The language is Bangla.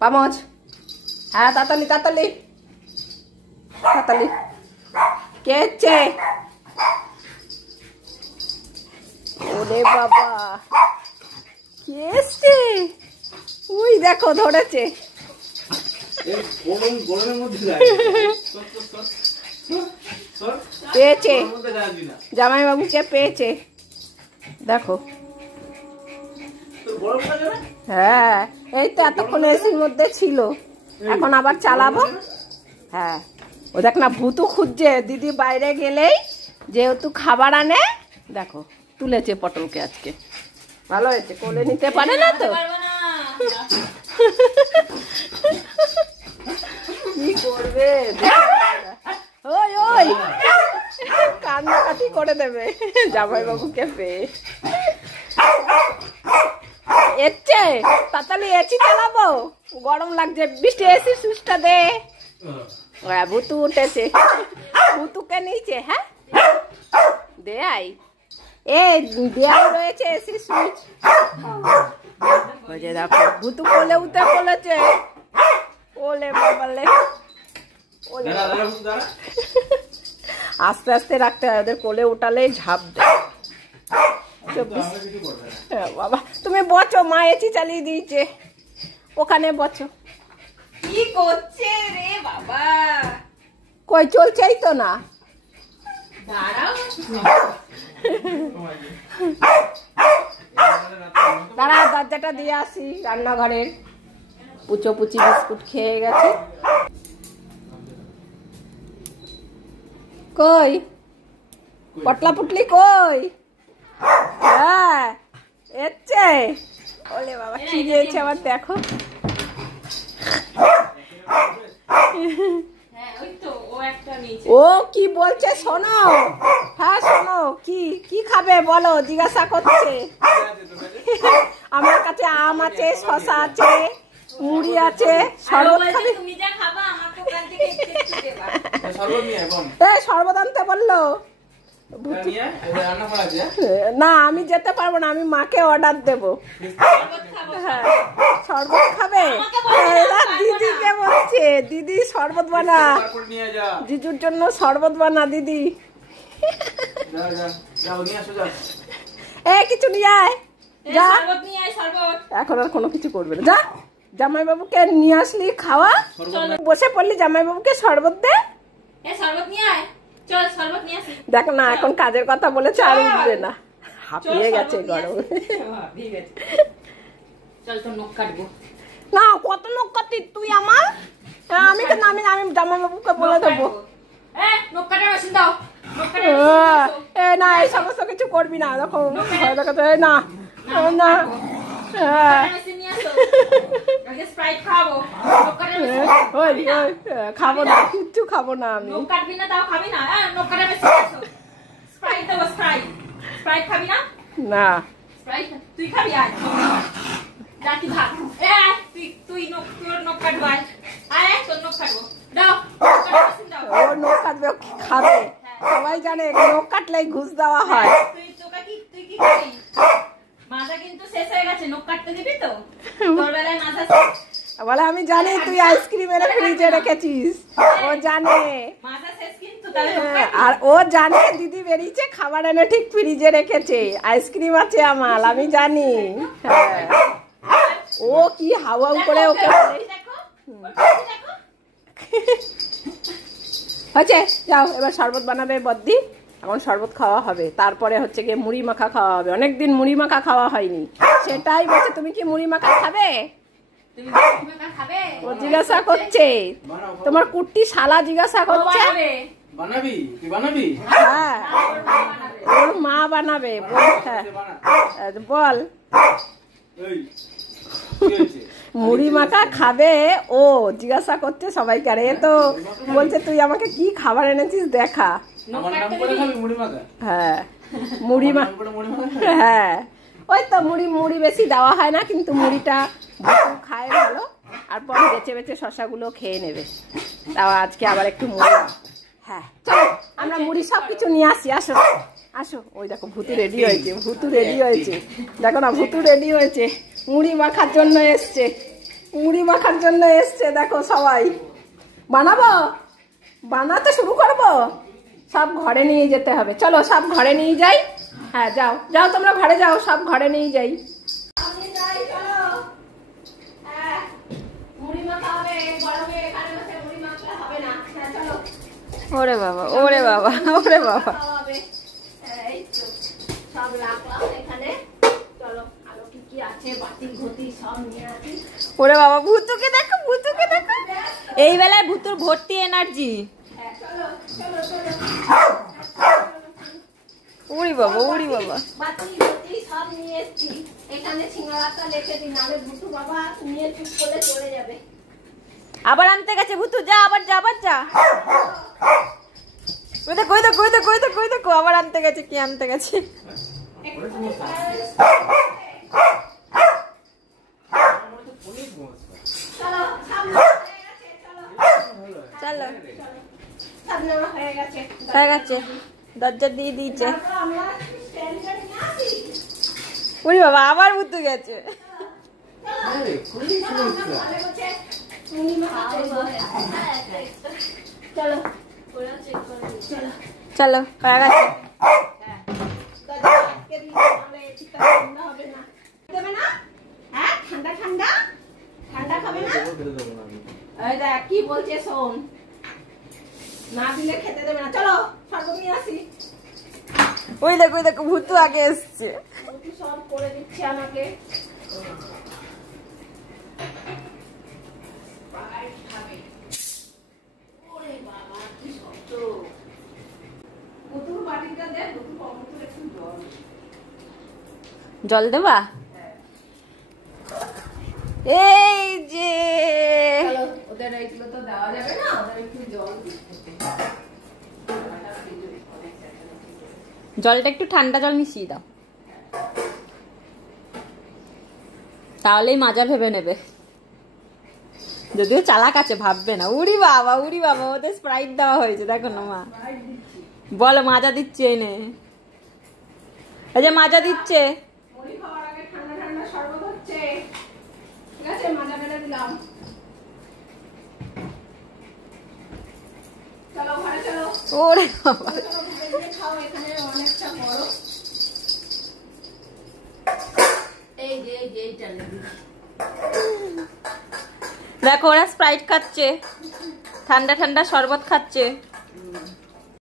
পামচ, হ্যাঁ তাড়াতাড়ি তাড়াতাড়ি তাড়াতাড়ি। কে এসছে? ওরে বাবা, কে এসছে? ওই দেখো ধরেছে। পেয়েছে, জামাই বাবুকে পেয়েছে। দেখো, হ্যাঁ এই তো এতক্ষণ এসির মধ্যে ছিল, এখন আবার চালাবো। হ্যাঁ ও দেখ না, ভুতু খুঁজছে। দিদি বাইরে গেলেই যেহেতু খাবার আনে, দেখো তুলেছে পটলকে আজকে। ভালো হয়েছে, কোলে নিতে পারে না তো, কি করবে? ওই ওই কান্নাকাটি করে দেবে জামাই বাবুকে পেয়ে। এসছে, তাড়াতাড়ি এসি চালাবো, গরম লাগছে। বৃষ্টি এসি সুইচটা দে। ভুতু উঠেছে, ভুতুকে নিচে। হ্যাঁ দে আই, এ দেয়া রয়েছে এসি সুইচ। দেখো ভুতু কোলে উঠে পড়েছে। ওলে বাবালে, আস্তে আস্তে রাখতে হয়, ওদের কোলে উঠালেই ঝাঁপ দেয়। বাবা তুমি বচো, মা এসি চালিয়ে দিয়েছে, ওখানে বচো। কি করছে রে বাবা? কই চলছেই তো না। দাঁড়া, দরজাটা দিয়ে আসি রান্নাঘরের। পুচো পুচি বিস্কুট খেয়ে গেছে। কই পটলা পুটলি কই? হ্যাঁ এসছে। ওলে বাবা, কি দিয়েছে আবার দেখো। ও কি বলছে শোনো। হ্যাঁ শোনো, কি কি খাবে বলো, জিজ্ঞাসা করছে। আমার কাছে আম আছে, শসা আছে, মুড়ি আছে, শরবত খাবে। শরবত আনতে বললো। না আমি যেতে পারবো না, আমি মাকে অর্ডার দেবো। হ্যাঁ শরবত খাবে। দিদিকে বলছে, দিদি শরবত বানা, জিজুর জন্য শরবত বানা দিদি। এ কিছু নিয়ে আয়, যা। এখন আর কোনো কিছু করবে না, যা। জামাই বাবুকে নিয়ে আসলি খাওয়া, বসে পড়লি, জামাই বাবুকে শরবত দে। দেখ না, এখন কাজের কথা বলেছে আর উঠবে না, হাঁপিয়ে গেছে গরমে। না কত নখ কাটি তুই আমার? আমি কেন, আমি জামাই বাবুকে বলে দেবো। না এই সমস্ত কিছু করবি না, দেখো না না। খাবো না, কিচ্ছু খাবো না আমি। না তুই খাবি? তুই নখ কাটবো, ওর নখ কাটবে, খাবে। সবাই জানে নখ কাটলেই ঘুষ দেওয়া হয়। তুই কি খাবি? মাজা কিন্তু শেষ হয়ে গেছে, নখ কাটতে দিবি তো? তোর বেলায় মাজা বলে আমি জানি তুই আইসক্রিম এনে ফ্রিজে রেখেছিস, ও জানে। আর ও জানে দিদি বেরিয়েছে, খাবার এনে ঠিক ফ্রিজে রেখেছে, আইসক্রিম আছে আমার, আমি জানি। হ্যাঁ ও কি হাওয়া করে ওকে হচ্ছে। যাও এবার শরবত বানাবে বদ্দি, এখন শরবত খাওয়া হবে, তারপরে হচ্ছে গিয়ে মুড়ি মাখা খাওয়া হবে। অনেকদিন মুড়ি মাখা খাওয়া হয়নি, সেটাই বলছে তুমি কি মুড়ি মাখা খাবে। ও জিজ্ঞাসা করছে, তোমার কুট্টি শালা জিজ্ঞাসা করছে। হ্যাঁ ওর মা বানাবে, বল। মুড়ি মাখা খাবে ও, জিজ্ঞাসা করছে সবাইকে। আর এ তো বলছে তুই আমাকে কি খাবার এনেছিস দেখা। হ্যাঁ মুড়ি হ্যাঁ ওই তো মুড়ি বেশি দেওয়া হয় না, কিন্তু মুড়িটা খায় ভালো। আর পরে বেছে বেছে শশাগুলো খেয়ে নেবে। তাও আজকে আবার একটু মুড়ি। হ্যাঁ চলো আমরা মুড়ি সব কিছু নিয়ে আসি, আসো আসো। ওই দেখো ভুতু রেডি হয়েছে, ভুতু রেডি হয়েছে, দেখো না ভুতু রেডি হয়েছে, মুড়ি মাখার জন্য এসছে। মুড়ি মাখার জন্য এসছে দেখো সবাই। বানাবো, বানাতে শুরু করবো। সব ঘরে নিয়ে যেতে হবে, চলো সব ঘরে নিয়ে যাই। হ্যাঁ যাও যাও, তোমরা ঘরে যাও, সব ঘরে নিয়ে যাই। ওরে বাবা, ওরে বাবা, ওরে বাবা, সব রাখলাম এখানে। চলো আরো কি কি আছে, বাটি ঘটি সব নিয়ে আসি। ওরে বাবা, ভুতুকে দেখো, ভুতুকে দেখো, এই বেলায় ভুতুর ভর্তি এনার্জি। চলো চলো চলো, উড়ি বাবা, উড়ি বাবা, বাটি ঘটি সব নিয়ে এসছি। এখানে সিঙ্গারাটা রেখে দিন, নাহলে ভুতু বাবা নিয়ে চুপ করে চলে যাবে। আবার আনতে গেছে ভুতু, যা আবার যা, আবার যা। কই দেখো, কই দেখো, কই দেখো, কই দেখো, কই দেখো, আবার আনতে গেছে। কি আনতে গেছে? চলো, হয়ে গেছে, দরজা দিয়ে দিয়েছে। উড়ি বাবা, আবার ভুতু গেছে। চলো চলো, হয়ে গেছে। ঠান্ডা ঠান্ডা ঠান্ডা খাবে না? দেখ কি বলছে শোন, না দিলে খেতে দেবে না। চলো শরবত নিয়ে আসি। ওই দেখো, ওই দেখো, ভুতু আগে এসছে। সব করে দিচ্ছে আমাকে। জল দেবা? এই যে ওদের এইগুলো তো দেওয়া যাবে না, ওদের একটু জল দিতে। জলটা একটু ঠান্ডা জল মিশিয়ে দাও, তাহলেই মাজা ভেবে নেবে। যদিও চালাক আছে, ভাববে না। উড়ি বাবা, উড়ি বাবা, ওদের স্প্রাইট দেওয়া হয়েছে, দেখো না মা। বলো মাজা দিচ্ছে, এনে এই যে মাজা দিচ্ছে। মুড়ি খাওয়ার আগে ঠান্ডা ঠান্ডা শরবত হচ্ছে, ঠিক আছে? মাজা বেড়ে দিলাম। চলো ঘরে চলো। ওরে বাবা, চলো ঘরে গিয়ে খাও, এখানে অনেকটা বড়। এই যে এইটা নেবি। দেখো ওরা স্প্রাইট খাচ্ছে, ঠান্ডা ঠান্ডা শরবত খাচ্ছে।